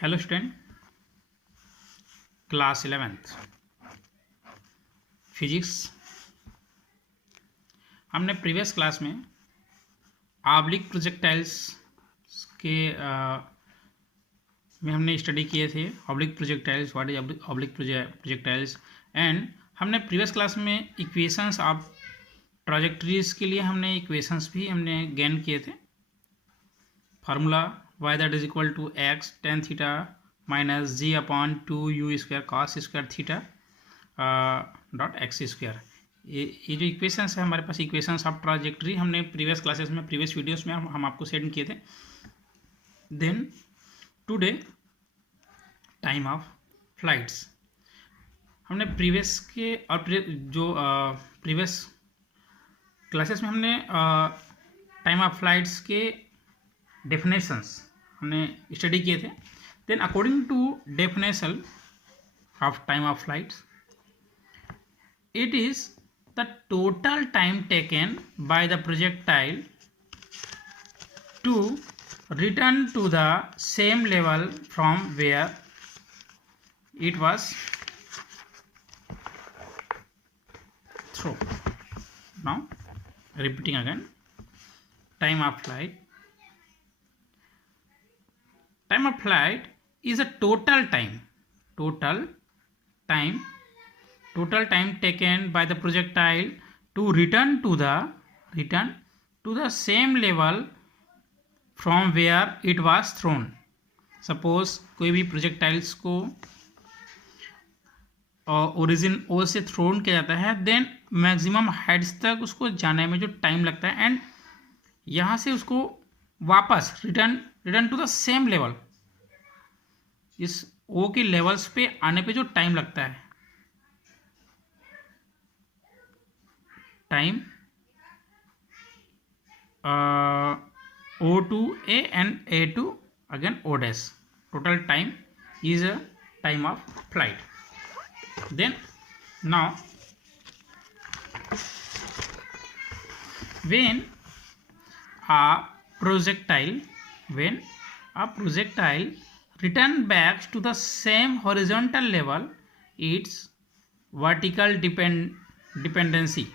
Hello student, class 11th physics. हमने previous class में oblique projectiles के में हमने स्टडी किए थे। Oblique projectiles, what is oblique projectiles, and हमने प्रीवियस क्लास में इक्वेशंस ऑफ ट्राजेक्टरीज के लिए हमने इक्वेशंस भी हमने गेन किए थे। Formula y that is equal to x tan theta minus g upon 2u square cos square theta dot x square. ये जो इक्वेशंस है हमारे पास, इक्वेशंस ऑफ ट्राजेक्टरी, हमने प्रीवियस क्लासेस में, प्रीवियस वीडियोस में हम आपको सेंड किए थे। Then today time of flights, हमने प्रीवियस के और जो प्रीवियस क्लासेस में हमने टाइम ऑफ फ्लाइट्स के डेफिनेशंस हमने स्टडी किए थे। Then according to definition of time of flights, it is the total time taken by the projectile to return to the same level from where it was thrown. Now repeating again, time of flight. Time of flight is a total time taken by the projectile to return to the same level from where it was thrown. Suppose कोई भी projectiles को origin ओ से throne किया जाता है, then maximum Heights तक उसको जाने में जो टाइम लगता है, एंड यहाँ से उसको वापस return to the same level, इस ओ के लेवल्स पे आने पे जो टाइम लगता है, time O to A and A to again O dash, total time is a time of flight. Then now when a projectile return back to the same horizontal level, its vertical dependency,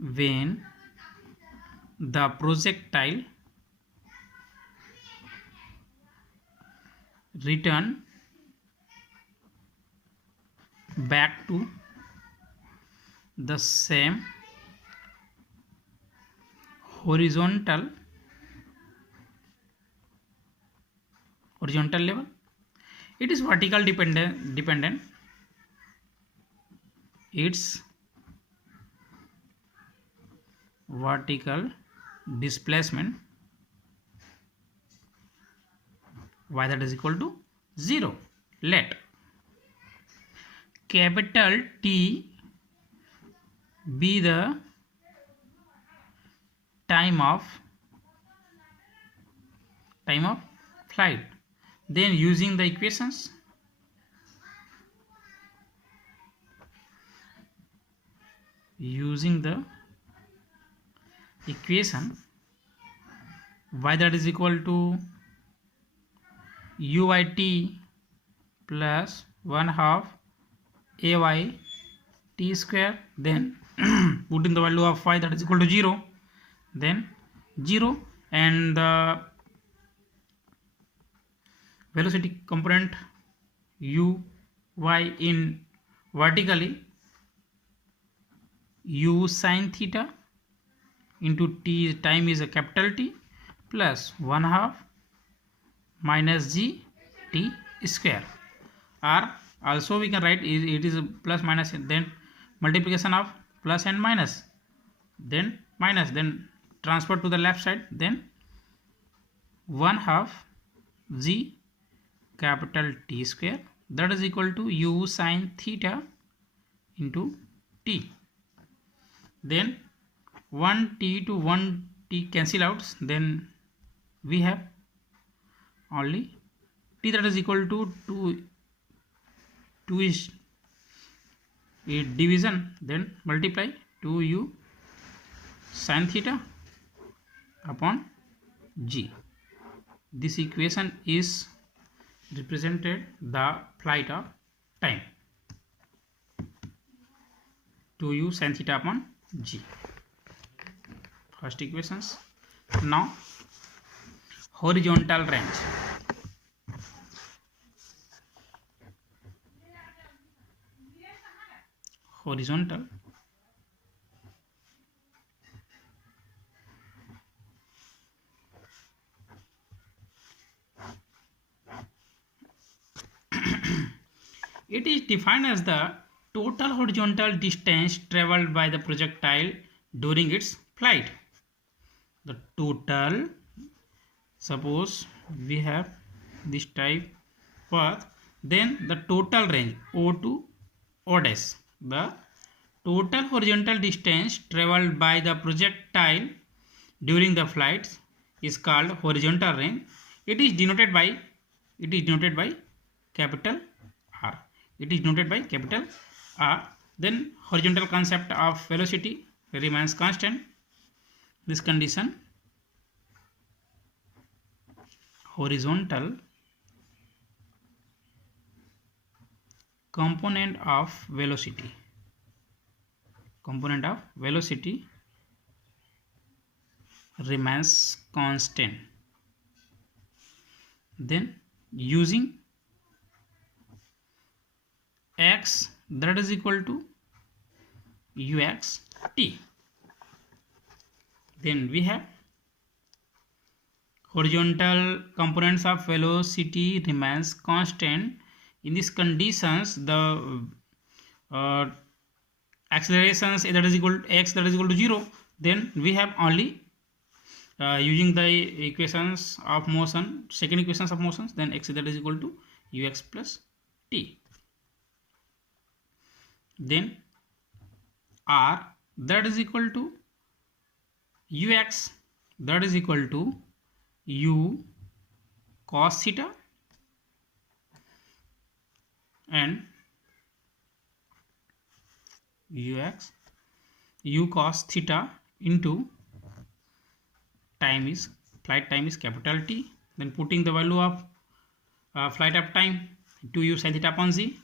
when the projectile return back to the same horizontal level, it is vertical dependent. Its vertical displacement y that is equal to 0. Let capital T be the time of flight. Then using the equations, y that is equal to uyt plus 1/2 ay t square, then put in the value of y that is equal to 0, then 0, and the velocity component u y in vertically u sin theta into t, time is a capital T, plus 1/2 minus g t square, or also we can write it is a plus minus, then multiplication of plus and minus, then minus, then transfer to the left side, then 1/2 g capital T square that is equal to u sin theta into t. Then 1t to 1t cancel out, then we have only t that is equal to 2 is a division, then multiply 2u sin theta upon g. This equation is represented the flight of time 2u sin theta upon g. First equations. Now horizontal range. Horizontal it is defined as the total horizontal distance traveled by the projectile during its flight. The total, suppose we have this type path, then the total range O to O dash, the total horizontal distance traveled by the projectile during the flight is called horizontal range. It is denoted by capital R. It is denoted by capital R. Then horizontal concept of velocity remains constant. This condition, horizontal component of velocity remains constant. Then using x that is equal to ux t, then we have horizontal components of velocity remains constant. In these conditions, the accelerations that is equal to x that is equal to 0, then we have only using the equations of motion, second equations of motions, then x that is equal to ux plus t. Then r that is equal to ux that is equal to u cos theta and u cos theta into flight time is capital T. Then putting the value of flight of time 2u sin theta upon z,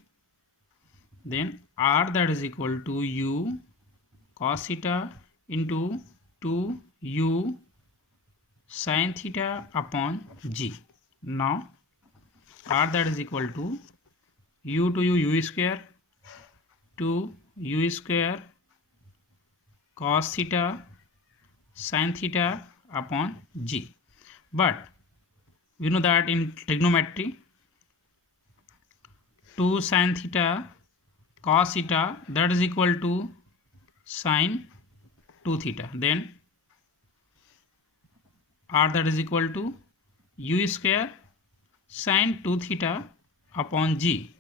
then r that is equal to u cos theta into 2u sin theta upon g. Now r that is equal to u to u square to u square cos theta sin theta upon g. But we know that in trigonometry 2 sin theta cos theta that is equal to sin 2 theta. Then r that is equal to u square sin 2 theta upon g.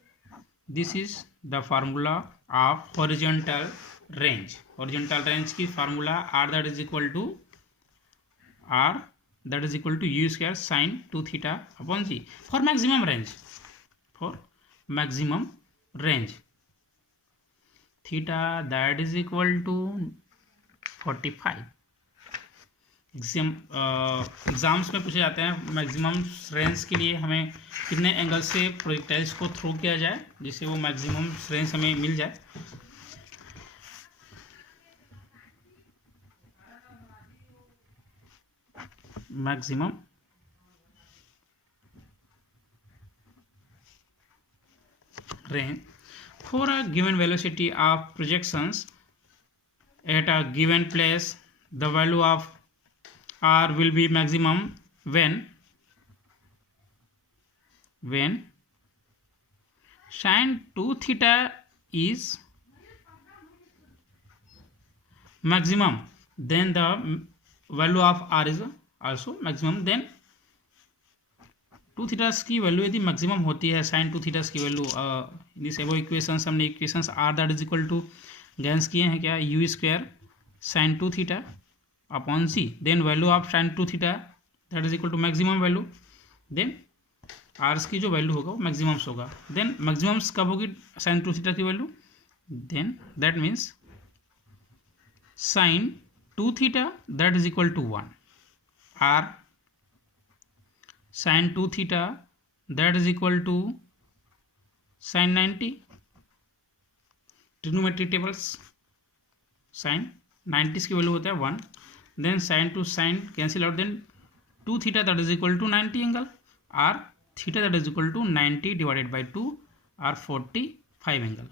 This is the formula of horizontal range. Horizontal range की formula r that is equal to u square sin 2 theta upon g. For maximum range, theta that is equal to 45. Exams में पूछे जाते हैं maximum range के लिए हमें कितने angle से प्रोजेक्टाइल्स को थ्रो किया जाए जिससे वो मैक्सिमम रेंज हमें मिल जाए. Maximum range for a given velocity of projections at a given place, the value of r will be maximum when sin 2 theta is maximum, then the value of r is also maximum. Then 2 thetas की value यदि maximum होती है sin 2 thetas की value this above equations हमने equations r that is equal to gains किए हैं क्या u square sin 2 theta upon c, then value of sin 2 theta that is equal to maximum value, then r की जो value होगा वो maximums होगा. Then maximums कब होगी sin 2 थीटा की value, then that means sin 2 theta that is equal to 1, r sin 2 theta that is equal to sin 90. Trigonometry tables sin 90 की value होता है 1. Then sin to sin cancel out. Then 2 theta that is equal to 90 angle or theta that is equal to 90 divided by 2 or 45 angle.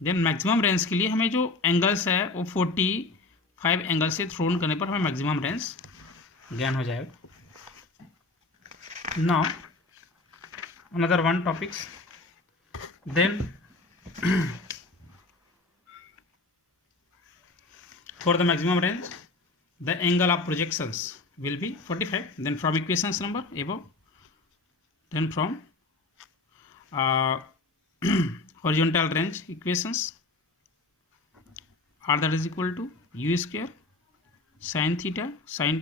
Then maximum range के लिए हमें जो angles है वो 45 angle से थ्रोन करने पर हमें मैक्सिमम रेंज ज्ञान हो जाएगा. Now another one topics. Then for the maximum range the angle of projections will be 45. Then from equations number above, then from horizontal range equations r that is equal to u square sin theta sin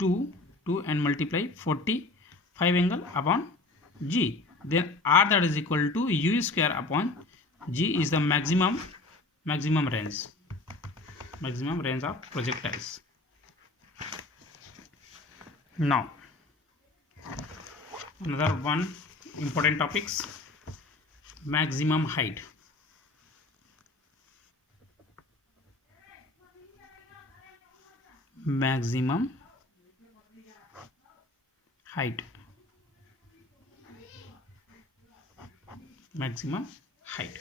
2 and multiply 45 angle upon g. Then r that is equal to u square upon g is the maximum range of projectiles. Now another one important topics, maximum height. Maximum height. Maximum height.